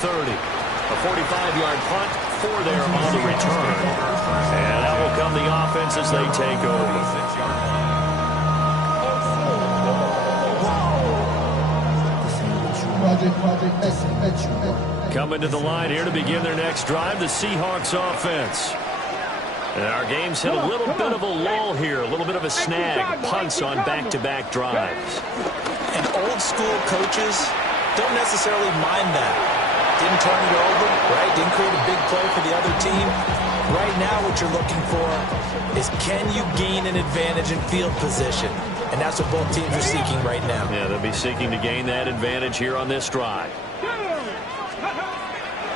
30. A 45-yard punt, 4 there on the return. And that will come the offense as they take over. Coming to the line here to begin their next drive, the Seahawks offense. And our game's hit a little bit of a lull here, a little bit of a snag, punts on back-to-back drives. And old-school coaches don't necessarily mind that. Didn't turn it over, right? Didn't create a big play for the other team. Right now what you're looking for is can you gain an advantage in field position? And that's what both teams are seeking right now. Yeah, they'll be seeking to gain that advantage here on this drive.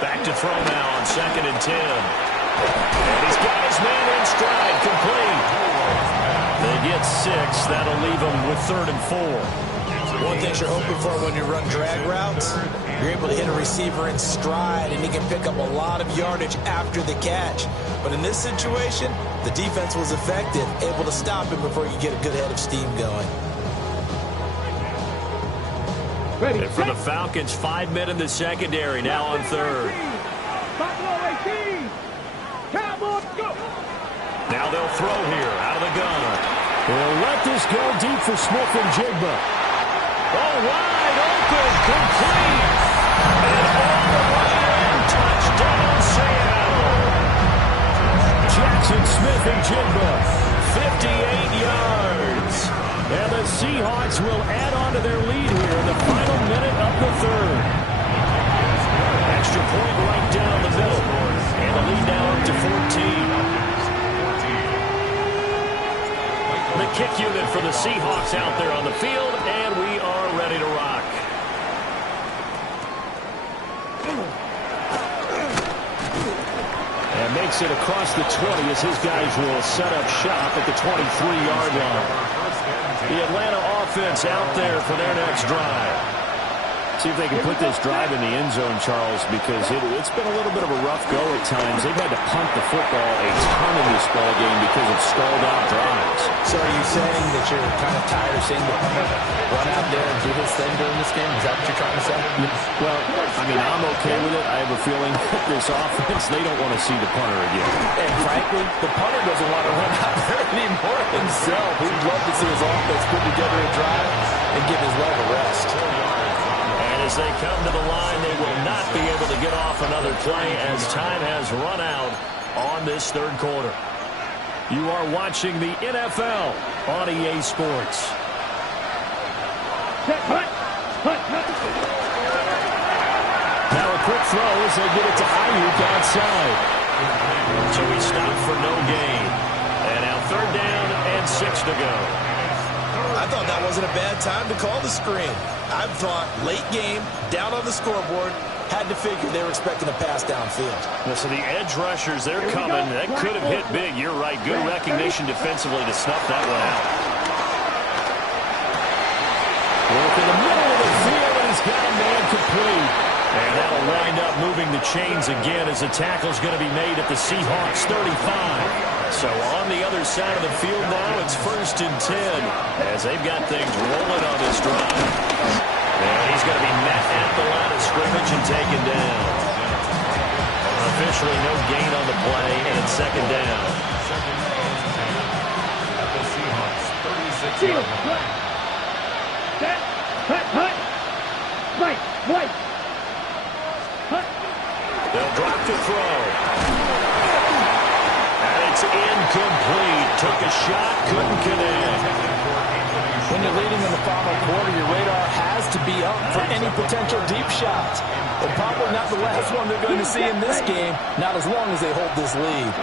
Back to throw now on 2nd and 10. And he's got his man in stride, complete. They get 6. That'll leave them with 3rd and 4. One thing you're hoping for when you run drag routes, you're able to hit a receiver in stride, and he can pick up a lot of yardage after the catch. But in this situation, the defense was effective, able to stop him before you get a good head of steam going. And for the Falcons, 5 men in the secondary, now on 3rd. Now they'll throw here, out of the gun. They'll let this go deep for Smith and Jigba. Oh, wide open, complete. And all the way in, touchdown, Seattle. Jackson Smith and Jigba. 58 yards. And the Seahawks will add on to their lead here in the final minute of the 3rd. Extra point right down the middle. And the lead now up to 14. The kick unit for the Seahawks out there on the field, and we are ready to rock. And makes it across the 20 as his guys will set up shop at the 23-yard line. The Atlanta offense out there for their next drive. See if they can put this drive in the end zone, Charles, because it's been a little bit of a rough go at times. They've had to punt the football a ton in this ball game because of stalled out drives. So are you saying that you're kind of tired of seeing the punter run out there and do his thing during this game? Is that what you're trying to say? Well, I mean, I'm okay with it. I have a feeling that this offense, they don't want to see the punter again. And frankly, the punter doesn't want to run out there anymore himself. He'd love to see his offense put together a drive and give his leg a rest. As they come to the line, they will not be able to get off another play as time has run out on this 3rd quarter. You are watching the NFL on EA Sports. Now a quick throw as they get it to Ayuk outside. So we stop for no gain. And now 3rd down and 6 to go. I thought that wasn't a bad time to call the screen. I thought late game, down on the scoreboard, had to figure they were expecting a pass downfield. So the edge rushers, they're coming. That could have hit big. You're right. Good recognition defensively to snuff that one out. Work in the middle of the field, and he's got a man complete. And that'll wind up moving the chains again as the tackle's going to be made at the Seahawks 35. So on the other side of the field now, it's 1st and 10 as they've got things rolling on this drive. And he's going to be met at the line of scrimmage and taken down. Officially no gain on the play, and it's 2nd down. They'll drop to throw. And it's incomplete. Took a shot, couldn't connect. When you're leading in the final quarter, your radar has to be up for any potential deep shots. But probably not the last one they're going to see in this game, not as long as they hold this lead.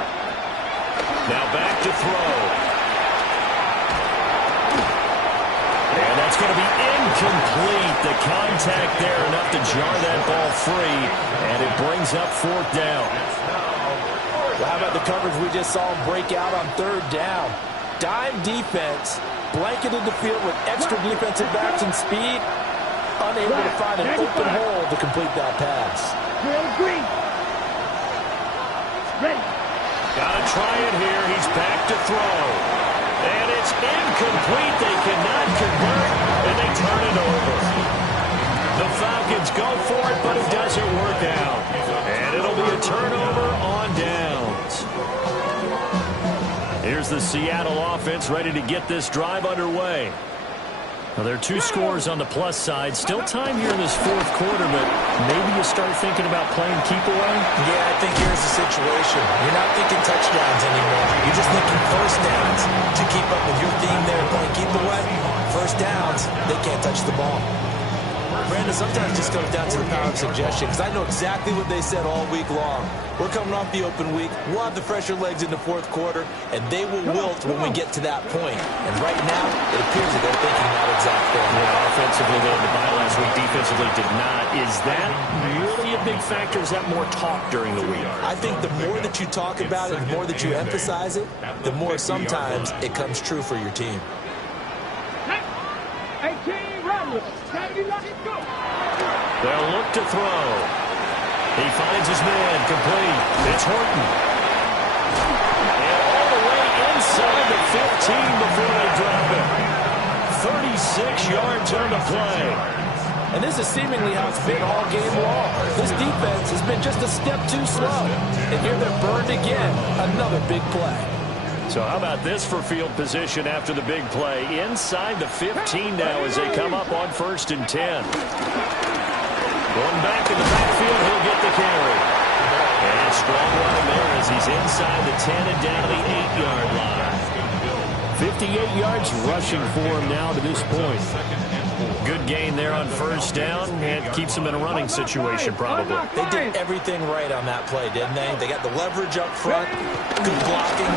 Now back to throw. And that's going to be incomplete. The contact there enough to jar that ball free, and it brings up 4th down. Well, how about the coverage we just saw him break out on 3rd down? Dime defense, blanketed the field with extra defensive backs and speed, unable to find an open hole to complete that pass. Gotta try it here. He's back to throw. And it's incomplete. They cannot convert, and they turn it over. The Falcons go for it, but it doesn't work out. And it'll be a turnover on downs. Here's the Seattle offense ready to get this drive underway. Well, there are 2 scores on the plus side. Still time here in this fourth quarter, but maybe you start thinking about playing keep away? Yeah, I think here's the situation. You're not thinking touchdowns anymore. You're just thinking first downs to keep up with your theme there, playing keep away. First downs, they can't touch the ball. Brandon, sometimes it just comes down to the power of suggestion, because I know exactly what they said all week long. We're coming off the open week. We'll have the fresher legs in the fourth quarter, and they will wilt when we get to that point. And right now, it appears that they're thinking that exact thing. Yeah, offensively, they had the bye last week. Defensively did not. Is that really a big factor? Is that more talk during the week? I think the more that you talk about it, the more that you emphasize it, the more sometimes it comes true for your team. They'll look to throw. He finds his man complete. It's Horton. And all the way inside the 15 before they drop it. 36 yards on the play. And this is seemingly how it's been all game long. This defense has been just a step too slow. And here they're burned again. Another big play. So how about this for field position after the big play? Inside the 15 now as they come up on 1st and 10. Going back in the backfield, he'll get the carry. And strong run there as he's inside the 10 and down to the 8-yard line. 58 yards rushing for him now to this point. Good gain there on 1st down, and keeps him in a running situation probably. They did everything right on that play, didn't they? They got the leverage up front, good blocking,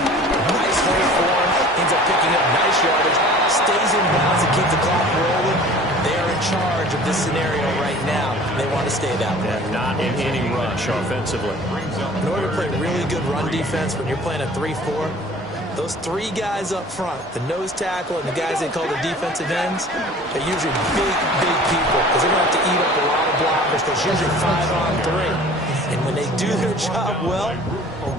nice hold for him, ends up picking up nice yardage, stays in bounds to keep the clock rolling. They are in charge of this scenario right now. They want to stay that way. Not in any rush offensively. In order to play really good run defense when you're playing a 3-4, those 3 guys up front, the nose tackle and the guys they call the defensive ends, they're usually big people because they're going to have to eat up a lot of blockers because it's usually 5-on-3. And when they do their job well,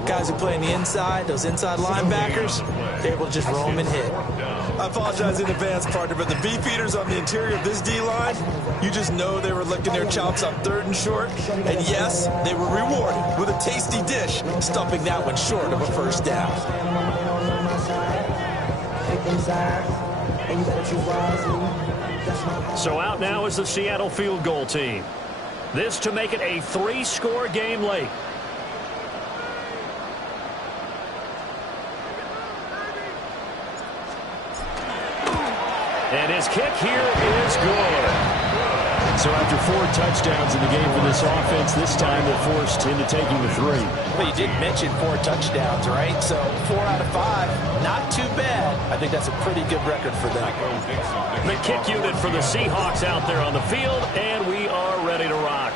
guys who play on the inside, those inside linebackers, they're able to just roam and hit. I apologize in advance, partner, but the beef eaters on the interior of this D-line, you just know they were licking their chops on 3rd and short. And yes, they were rewarded with a tasty dish, stuffing that one short of a 1st down. So out now is the Seattle field goal team. This to make it a 3-score game late. And his kick here is good. So after 4 touchdowns in the game for this offense, this time they're forced into taking the 3. Well, you did mention 4 touchdowns, right? So 4 out of 5, not too bad. I think that's a pretty good record for them. The kick unit for the Seahawks out there on the field, and we are ready to rock.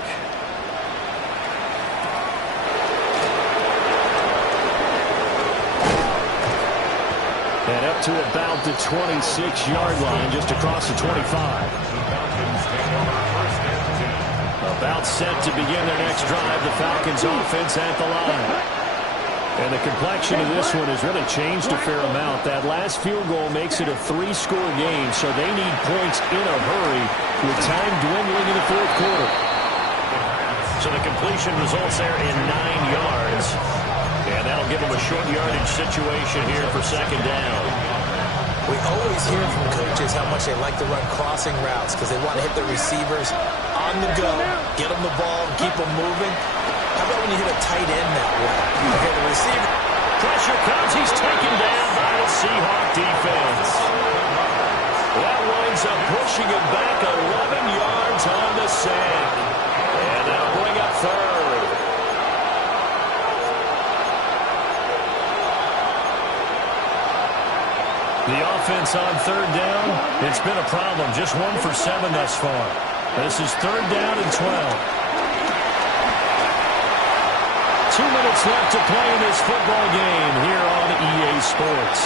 And up to about the 26-yard line, just across the 25. About set to begin their next drive, the Falcons offense at the line. And the complexion of this one has really changed a fair amount. That last field goal makes it a 3-score game, so they need points in a hurry with time dwindling in the fourth quarter. So the completion results there in 9 yards. And that'll give them a short yardage situation here for 2nd down. We always hear from coaches how much they like to run crossing routes because they want to hit their receivers on the go, get them the ball, and keep them moving. How about when you hit a tight end that way? Okay, the receiver. Pressure comes. He's taken down by the Seahawk defense. That winds up pushing him back 11 yards on the sack. And that'll bring up 3rd. The offense on 3rd down, it's been a problem. Just 1 for 7 thus far. This is 3rd down and 12. 2 minutes left to play in this football game here on EA Sports.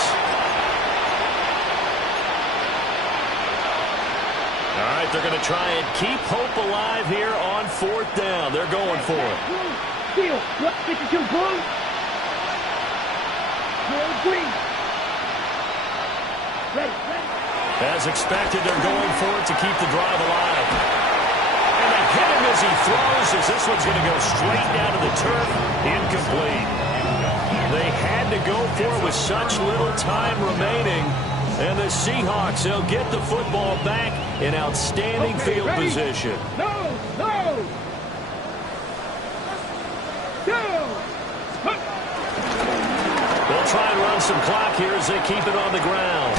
All right, they're going to try and keep hope alive here on 4th down. They're going for it. As expected, they're going for it to keep the drive alive. hit him as he throws, as this one's going to go straight down to the turf. Incomplete. They had to go for it with such little time remaining. And the Seahawks, they'll get the football back in outstanding field position. They'll try and run some clock here as they keep it on the ground.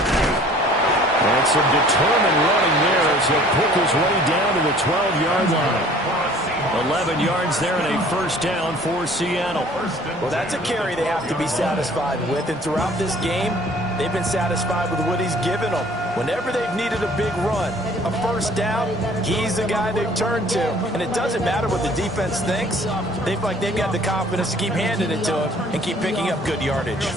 And some determined running there as he'll pick his way down to the 12-yard line. 11 yards there and a first down for Seattle. Well, that's a carry they have to be satisfied with. And throughout this game, they've been satisfied with what he's given them. Whenever they've needed a big run, a first down, he's the guy they've turned to. And it doesn't matter what the defense thinks. They've got the confidence to keep handing it to him and keep picking up good yardage.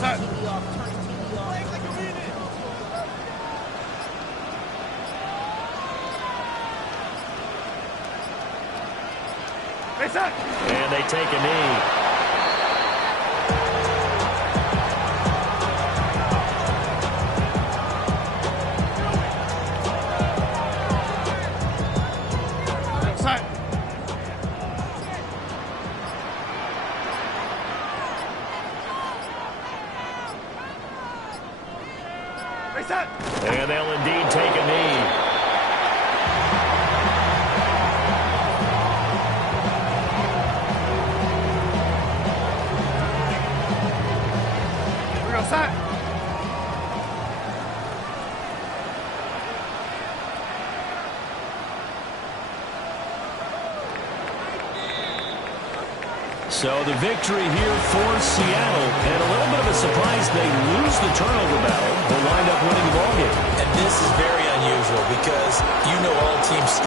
And they take a knee. And they'll indeed take a knee. So the victory here for Seattle, and a little bit of a surprise they lose the turnover battle. They'll wind up winning the ballgame. And this is very unusual because you know all teams